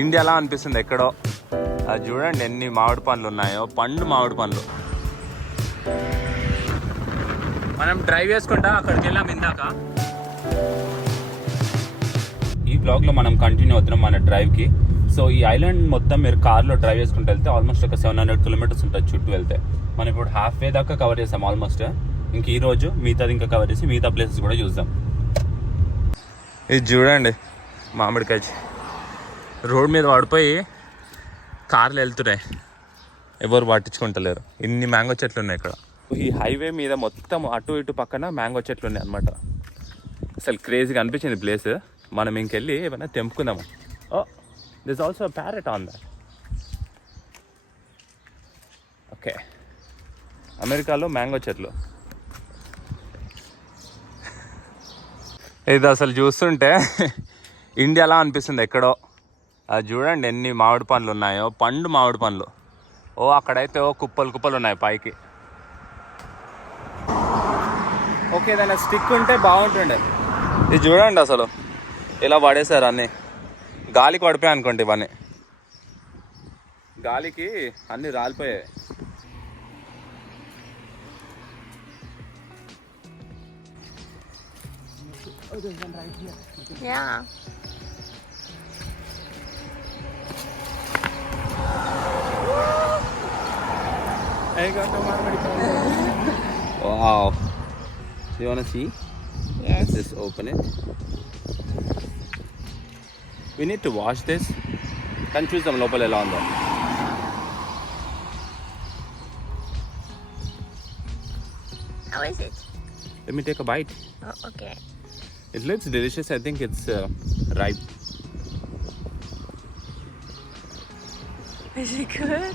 ఇండియాలా అనిపిస్తుంది ఎక్కడో. అది చూడండి ఎన్ని మామిడి పండ్లు ఉన్నాయో, పండు మామిడి పండ్లు. మనం డ్రైవ్ చేసుకుంటా అక్కడికి వెళ్ళాం ఇందాక. ఈ బ్లాగ్లో మనం కంటిన్యూ అవుతున్నాం మన డ్రైవ్కి. సో ఈ ఐలాండ్ మొత్తం మీరు కార్లో డ్రైవ్ చేసుకుంటూ వెళ్తే ఆల్మోస్ట్ ఒక 700 కిలోమీటర్స్ ఉంటుంది చుట్టూ వెళ్తే. మనం ఇప్పుడు హాఫ్ వే దాకా కవర్ చేస్తాం ఆల్మోస్ట్. ఇంక ఈ రోజు మిగతాది ఇంకా కవర్ చేసి మిగతా ప్లేసెస్ కూడా చూద్దాం. ఇది చూడండి మామిడికాయ రోడ్ మీద పడిపోయి కార్లు వెళ్తున్నాయి, ఎవరు పట్టించుకుంటలేరు. ఇన్ని మ్యాంగో చెట్లు ఉన్నాయి ఇక్కడ. ఈ హైవే మీద మొత్తం అటు ఇటు పక్కన మ్యాంగో చెట్లు ఉన్నాయి అనమాట. అసలు క్రేజీగా అనిపించింది ప్లేస్. మనం ఇంకెళ్ళి ఏమైనా తెంపుకుందాము. Oh this also parrot on that. Okay, అమెరికాలో మ్యాంగో చెట్లు. ఇది అసలు చూస్తుంటే ఇండియాలా అనిపిస్తుంది ఎక్కడో. అది చూడండి ఎన్ని మామిడి పండ్లు ఉన్నాయో, పండు మామిడి పండ్లు. ఓ అక్కడైతే ఓ కుప్పలు కుప్పలు ఉన్నాయి పైకి. ఓకే, ఏదైనా స్టిక్ ఉంటే బాగుంటుండే. ఇది చూడండి అసలు ఇలా పడేశారు అన్నీ. గాలికి పడిపోయాయి అనుకోండి, ఇవన్నీ గాలికి అన్నీ రాలిపోయాయి. Yeah. I got the marmite. Wow. Do you want to see? Yes. Let's just open it. We need to wash this. Can choose some local along there. How is it? Let me take a bite. Oh, okay. It looks delicious. I think it's ripe. Is it good?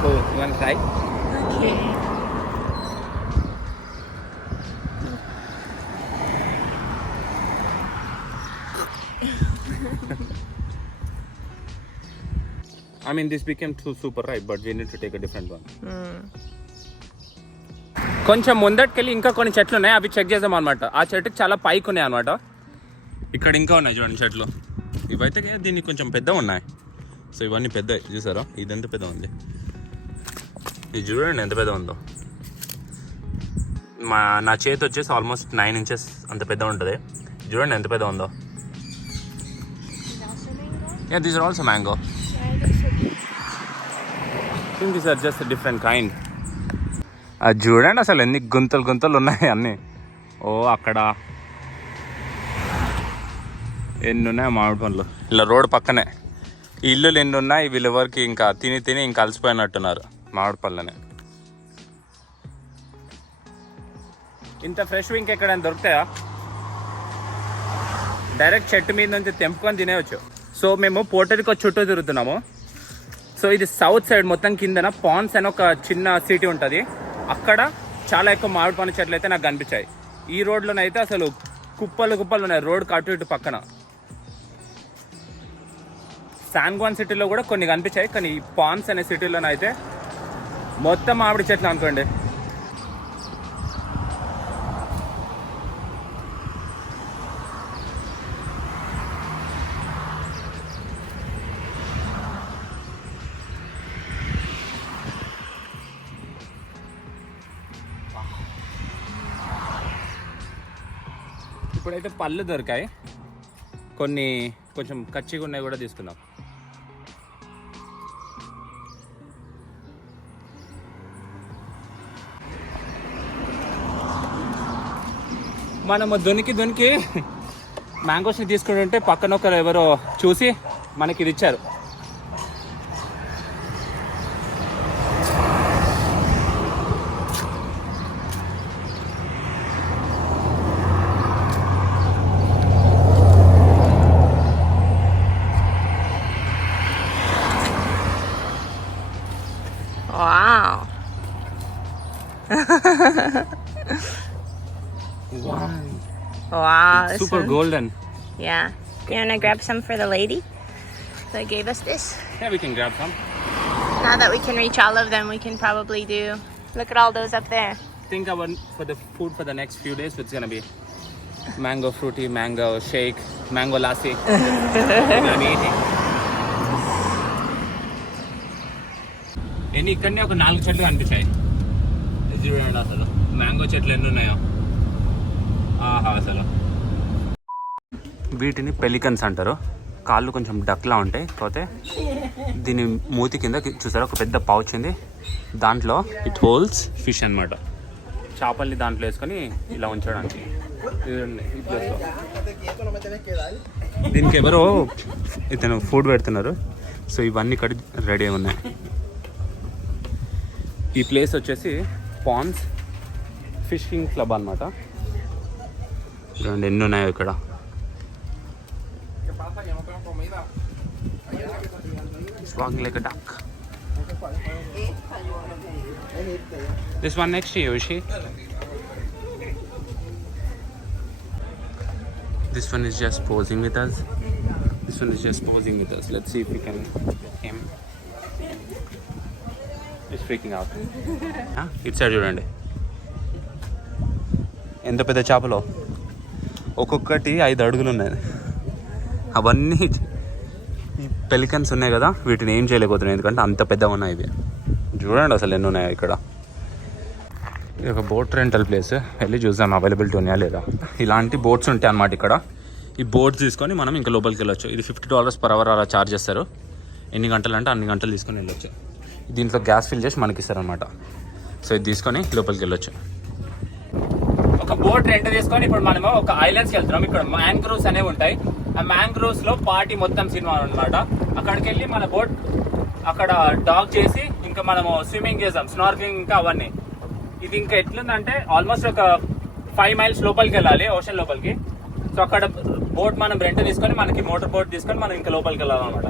So, you want to try? Okay. I mean, this became super ripe, but we need to take a different one. కొంచెం ముందటికెళ్ళి ఇంకా కొన్ని చెట్లు ఉన్నాయి, అవి check చేద్దాం అనమాట. ఆ చెట్టుకి చాలా పైకి ఉన్నాయి అనమాట. ఇక్కడ ఇంకా ఉన్నాయి చూడండి చెట్లు. ఇవైతే దీన్ని కొంచెం పెద్ద ఉన్నాయి. సో ఇవన్నీ పెద్ద చూసారా, ఇది ఎంత పెద్ద ఉంది. ఇది చూడండి ఎంత పెద్ద ఉందో. నా చేతి వచ్చేసి ఆల్మోస్ట్ 9 inches అంత పెద్ద ఉంటుంది. చూడండి ఎంత పెద్ద ఉందో. Yeah, these are also mango. I think these are just a different kind. అది చూడండి అసలు ఎన్ని గుంతలు గుంతలు ఉన్నాయి అన్నీ. ఓ అక్కడ ఎన్ని ఉన్నాయి మామిడి పండ్లు. ఇలా రోడ్ పక్కనే ఈ ఇల్లులు ఎన్ని ఉన్నాయి. వీళ్ళెవరికి ఇంకా తిని తిని ఇంకా అలసిపోయినట్టున్నారు మామిడి పళ్ళని. ఇంత ఫ్రెష్ ఇంకెక్కడైనా దొరుకుతాయా? డైరెక్ట్ చెట్టు మీద నుంచి తెంపుకొని తినేవచ్చు. సో మేము పోర్టరికో చుట్టూ తిరుగుతున్నాము. సో ఇది సౌత్ సైడ్ మొత్తం కిందన పాన్స్ అని ఒక చిన్న సిటీ ఉంటుంది. అక్కడ చాలా ఎక్కువ మామిడి పండు చెట్లు అయితే నాకు కనిపించాయి. ఈ రోడ్లోనైతే అసలు కుప్పలు కుప్పలు ఉన్నాయి రోడ్కి అటు ఇటు పక్కన. శాన్ గ్వాన్ సిటీలో కూడా కొన్ని కనిపించాయి, కానీ ఈ పాన్స్ అనే సిటీలోనైతే మొత్తం మామిడి చెట్లు అనుకోండి. ఇప్పుడైతే పళ్ళు దొరికాయి, కొన్ని కొంచెం కచ్చిగా ఉన్నాయి కూడా తీసుకుందాం. మనము దొనికి మ్యాంగోస్ని తీసుకుంటుంటే పక్కన ఒకరు ఎవరో చూసి మనకి ఇది ఇచ్చారు. Wow. Wow. Super golden. Yeah. You want to grab some for the lady that gave us this? Yeah, we can grab some. Now that we can reach all of them, we can probably do... Look at all those up there. think for the food for the next few days, it's gonna be mango fruity, mango shake, mango lassi. We're gonna be eating. ఇక్కడనే ఒక 4 చెట్లు కనిపించాయి. ఇది చూడండి అసలు mango చెట్లు ఎన్ని ఉన్నాయో. ఆహా, అసలు వీటిని పెలికన్స్ అంటారు. కాళ్ళు కొంచెం డక్లా ఉంటాయి. కాకపోతే దీని మూతి కింద చూసారా ఒక పెద్ద పౌచ్ ఉంది. దాంట్లో ఇట్ హోల్స్ ఫిష్ అనమాట. చేపల్ని దాంట్లో వేసుకొని ఇలా ఉంచడానికి. దీనికి ఎవరో ఇతను ఫుడ్ పెడుతున్నారు. సో ఇవన్నీ ఇక్కడ రెడీ ఉన్నాయి. ఈ ప్లేస్ వచ్చేసి పాండ్స్ ఫిషింగ్ క్లబ్ అనమాట. చూడండి ఎన్ని ఉన్నాయో ఇక్కడ. Walking like a duck. This one next to you, is she? This one is just posing with us. This one is just posing with us. Let's see if we can get him. He's freaking out. Huh? It's a చూడండి ఎంత పెద్ద చేపలో. ఒక్కొక్కటి 5 అడుగులు ఉన్నాయి. అవన్నీ ఈ pelicans ఉన్నాయి కదా, వీటిని ఏం చేయలేకపోతున్నాయి ఎందుకంటే అంత పెద్దగా ఉన్నాయి ఇవి. చూడండి అసలు ఎన్ని ఉన్నాయో ఇక్కడ. ఇది ఒక బోట్ రెంటల్ ప్లేస్. వెళ్ళి చూద్దాం అవైలబిలిటీ ఉన్నాయా లేదా. ఇలాంటి బోట్స్ ఉంటాయి అన్నమాట ఇక్కడ. ఈ బోట్స్ తీసుకొని మనం ఇంకా లోపలికి వెళ్ళొచ్చు. ఇది $50 per hour అలా ఛార్జ్ చేస్తారు. ఎన్ని గంటలు అంటే అన్ని గంటలు తీసుకొని వెళ్ళొచ్చు. దీంట్లో గ్యాస్ ఫిల్ చేసి మనకి ఇస్తారనమాట. సో ఇది తీసుకొని లోపలికి వెళ్ళొచ్చు. ఒక బోట్ రెంట్ తీసుకొని ఇప్పుడు మనము ఒక ఐలాండ్స్కి వెళ్తున్నాం. ఇక్కడ మ్యాంగ్రోవ్స్ అనేవి ఉంటాయి. ఆ మ్యాంగ్రోవ్స్ లో పార్టీ మొత్తం సినిమా అనమాట. అక్కడికి వెళ్ళి మన బోట్ అక్కడ డాక్ చేసి ఇంకా మనము స్విమ్మింగ్ చేసాం, స్నార్కింగ్ ఇంకా అవన్నీ. ఇది ఇంకా ఎట్లుందంటే ఆల్మోస్ట్ ఒక 5 miles లోపలికి వెళ్ళాలి, ఓషన్ లోపలికి. సో అక్కడ బోట్ మనం రెంట్ తీసుకొని మనకి మోటార్ బోట్ తీసుకొని మనం ఇంకా లోపలికి వెళ్ళాలన్నమాట.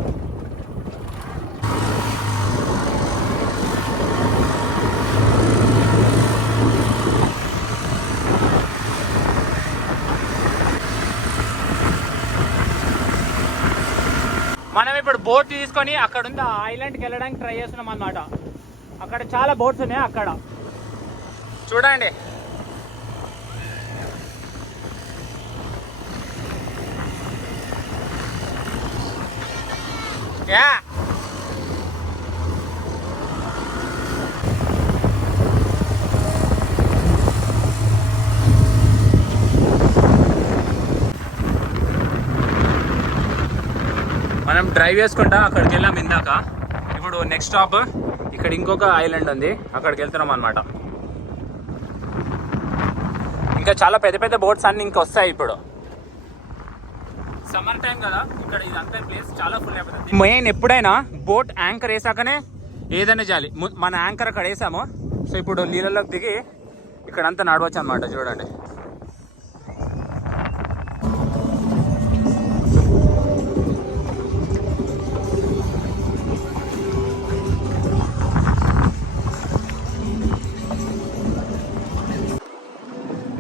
మనం ఇప్పుడు బోట్ తీసుకొని అక్కడ ఉంది ఆ ఐలాండ్కి వెళ్ళడానికి ట్రై చేస్తున్నాం అన్నమాట. అక్కడ చాలా బోట్స్ ఉన్నాయి. అక్కడ చూడండి యా మనం డ్రైవ్ చేసుకుంటా అక్కడికి వెళ్ళాం ఇందాక. ఇప్పుడు నెక్స్ట్ స్టాప్ ఇక్కడ ఇంకొక ఐలాండ్ ఉంది, అక్కడికి వెళ్తున్నాం అనమాట. ఇంకా చాలా పెద్ద పెద్ద బోట్స్ అన్ని ఇంకా వస్తాయి. ఇప్పుడు సమ్మర్ టైం కదా, ఇక్కడ ఇదంతా ప్లేస్ చాలా ఫుల్ అయిపోతుంది. మెయిన్ ఎప్పుడైనా బోట్ యాంకర్ వేసాకనే ఏదైనా చేయాలి. మన యాంకర్ అక్కడ వేసాము. సో ఇప్పుడు నీళ్ళలోకి దిగి ఇక్కడంతా నడవచ్చు అనమాట. చూడండి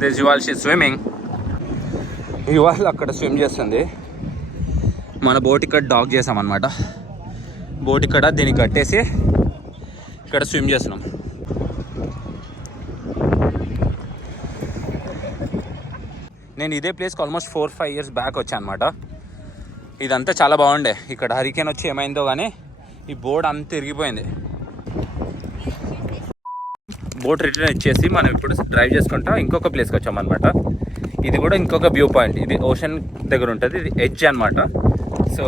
దిస్ యువాల్ షీ స్విమ్మింగ్. యువాల్ అక్కడ స్విమ్ చేస్తుంది. మన బోట్ ఇక్కడ డాక్ చేసామన్నమాట. బోట్ ఇక్కడ దీన్ని కట్టేసి ఇక్కడ స్విమ్ చేస్తున్నాం. నేను ఇదే ప్లేస్కి ఆల్మోస్ట్ 4-5 years బ్యాక్ వచ్చాను అనమాట. ఇదంతా చాలా బాగుండే. ఇక్కడ హరికేన్ వచ్చి ఏమైందో కానీ ఈ బోట్ అంతా తిరిగిపోయింది. బోట్ రిటర్న్ ఇచ్చేసి మనం ఇప్పుడు డ్రైవ్ చేసుకుంటా ఇంకొక ప్లేస్కి వచ్చామన్నమాట. ఇది కూడా ఇంకొక వ్యూ పాయింట్. ఇది ఓషన్ దగ్గర ఉంటుంది. ఇది ఎడ్జ్ అనమాట. సో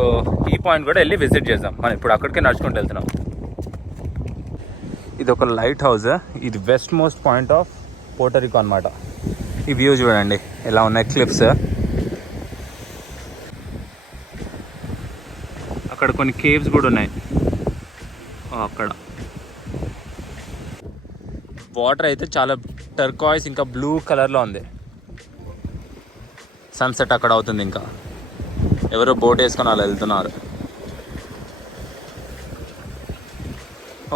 ఈ పాయింట్ కూడా వెళ్ళి విజిట్ చేద్దాం. మనం ఇప్పుడు అక్కడికే నడుచుకుంటూ వెళ్తున్నాం. ఇది ఒక లైట్ హౌస్. ఇది వెస్ట్ మోస్ట్ పాయింట్ ఆఫ్ పోర్టరికో అనమాట. ఈ వ్యూ చూడండి ఎలా ఉన్నాయి క్లిప్స్. అక్కడ కొన్ని కేవ్స్ కూడా ఉన్నాయి. అక్కడ వాటర్ అయితే చాలా టర్కాయిస్ ఇంకా బ్లూ కలర్లో ఉంది. సన్సెట్ అక్కడ అవుతుంది. ఇంకా ఎవరో బోట్ వేసుకొని అలా వెళ్తున్నారు.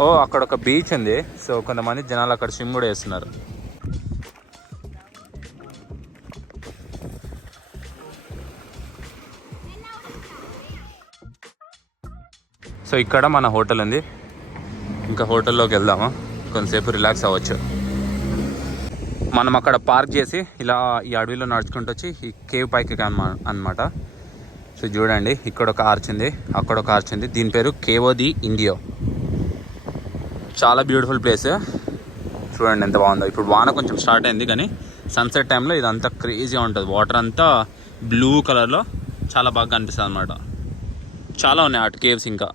ఓ అక్కడ ఒక బీచ్ ఉంది. సో కొంతమంది జనాలు అక్కడ స్విమ్ కూడా వేస్తున్నారు. సో ఇక్కడ మన హోటల్ ఉంది. ఇంకా హోటల్లోకి వెళ్దామా, కొంతసేపు రిలాక్స్ అవ్వచ్చు. మనం అక్కడ పార్క్ చేసి ఇలా ఈ అడవిలో నడుచుకుంటూ వచ్చి ఈ కేవ్ పైకి అన్నమాట. సో చూడండి, ఇక్కడ ఒక ఆర్చ్ ఉంది, అక్కడ ఒక ఆర్చ్ ఉంది. దీని పేరు కేవో ది ఇండియో. చాలా బ్యూటిఫుల్ ప్లేస్. చూడండి ఎంత బాగుందో. ఇప్పుడు వాన కొంచెం స్టార్ట్ అయింది, కానీ సన్సెట్ టైంలో ఇదంతా క్రేజీగా ఉంటుంది. వాటర్ అంతా బ్లూ కలర్లో చాలా బాగా కనిపిస్తుంది అనమాట. చాలా ఉన్నాయి అటు కేవ్స్. ఇంకా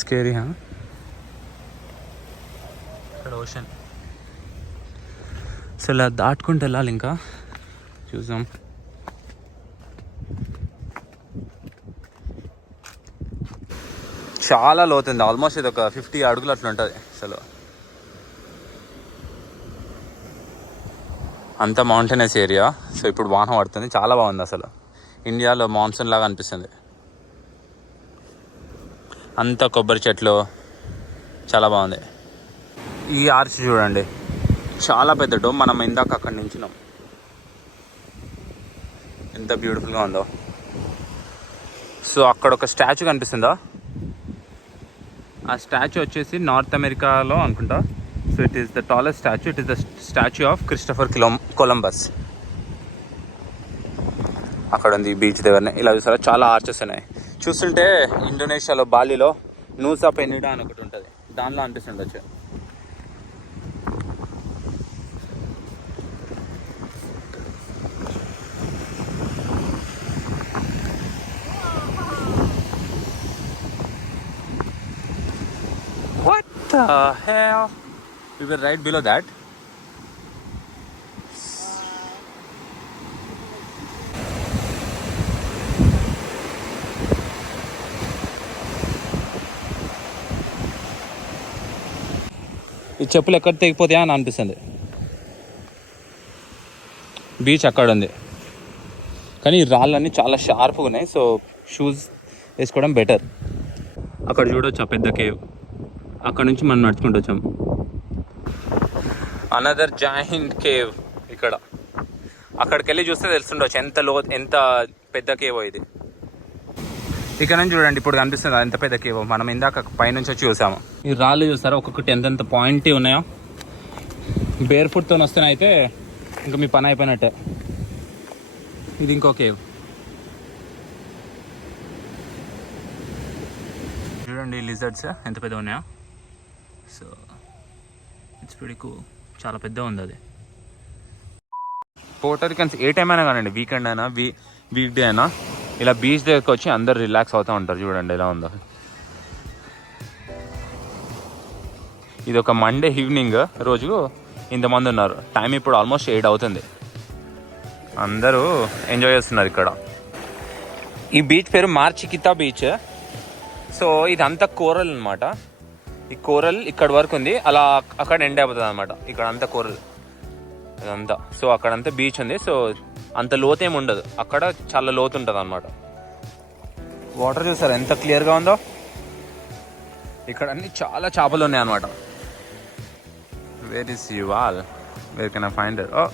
స్కేరీ ఇక్కడ ఓషన్. సో ఇలా దాటుకుంటూ వెళ్ళాలి. ఇంకా చూసాం. చాలా లోతుంది. ఆల్మోస్ట్ ఇది ఒక 50 అడుగులు అట్లా ఉంటుంది. అసలు అంత మౌంటైనస్ ఏరియా. సో ఇప్పుడు వాన పడుతుంది, చాలా బాగుంది. అసలు ఇండియాలో మాన్సూన్ లాగా అనిపిస్తుంది. అంత కొబ్బరి చెట్లు, చాలా బాగుంది. ఈ ఆర్చ్ చూడండి, చాలా పెద్ద డోమ్. మనం ఇందాక అక్కడ నించున్నాం, ఎంత బ్యూటిఫుల్గా ఉందో. సో అక్కడ ఒక స్టాచ్యూ కనిపిస్తుందా? ఆ స్టాచ్యూ వచ్చేసి నార్త్ అమెరికాలో అనుకుంటా. So it is the tallest statue. It is the statue of Christopher Columbus. అక్కడ ఉంది బీచ్ దగ్గరనే. ఇలా చూసారా, చాలా ఆర్చెస్ ఉన్నాయి. చూస్తుంటే ఇండోనేషియాలో బాలిలో నూసా పెనిడా అని ఒకటి ఉంటుంది, దానిలో అనిపిస్తుండొచ్చు. What the hell? We were right below that. ఈ చెప్పులు ఎక్కడ తెగిపోతాయా అని అనిపిస్తుంది. బీచ్ అక్కడ ఉంది, కానీ ఈ రాళ్ళన్నీ చాలా షార్ప్గా ఉన్నాయి. సో షూస్ వేసుకోవడం బెటర్. అక్కడ చూడొచ్చు ఆ పెద్ద కేవ్. అక్కడ నుంచి మనం నడుచుకుంటూ వచ్చాం. అనదర్ జాయింట్ కేవ్ ఇక్కడ. అక్కడికి వెళ్ళి చూస్తే తెలుస్తుండొచ్చు ఎంత పెద్ద కేవో ఇది. ఇక్కడ నుంచి చూడండి, ఇప్పుడు కనిపిస్తుంది ఎంత పెద్ద కేవో. మనం ఇందాక పైనుంచి వచ్చి చూసాము. ఈ రాళ్ళు చూస్తారా, ఒక్కొక్కటి ఎంతెంత పాయింటీ ఉన్నాయో. బేర్ ఫుట్తో వస్తేనైతే ఇంకా మీ పని అయిపోయినట్టే. ఇది ఇంకో కేవ్ చూడండి. లిజర్డ్స్ ఎంత పెద్ద ఉన్నాయో. So it's very cool. చాలా పెద్ద ఉంది అది. పోర్టరికన్స్ ఏ టైం అయినా కానండి, వీకెండ్ అయినా వీక్ డే అయినా ఇలా బీచ్ దగ్గరకు వచ్చి అందరు రిలాక్స్ అవుతూ ఉంటారు. చూడండి ఎలా ఉందో. ఇది ఒక మండే ఈవినింగ్ రోజు ఇంతమంది ఉన్నారు. టైం ఇప్పుడు ఆల్మోస్ట్ 8 అవుతుంది. అందరూ ఎంజాయ్ చేస్తున్నారు ఇక్కడ. ఈ బీచ్ పేరు మార్చికితా బీచ్. సో ఇదంతా కోరల్ అనమాట. ఈ కోరల్ ఇక్కడ వరకు ఉంది, అలా అక్కడ ఎండ్ అయిపోతుంది అనమాట. ఇక్కడ అంతా కోరల్ ఇదంతా. సో అక్కడంతా బీచ్ ఉంది. సో అంత లోతు ఏమి ఉండదు, అక్కడ చాలా లోతు ఉంటుంది అనమాట. వాటర్ చూసారు ఎంత క్లియర్గా ఉందో. ఇక్కడ అన్ని చాలా చేపలు ఉన్నాయి అనమాట. Where is you all, where can I find it? Oh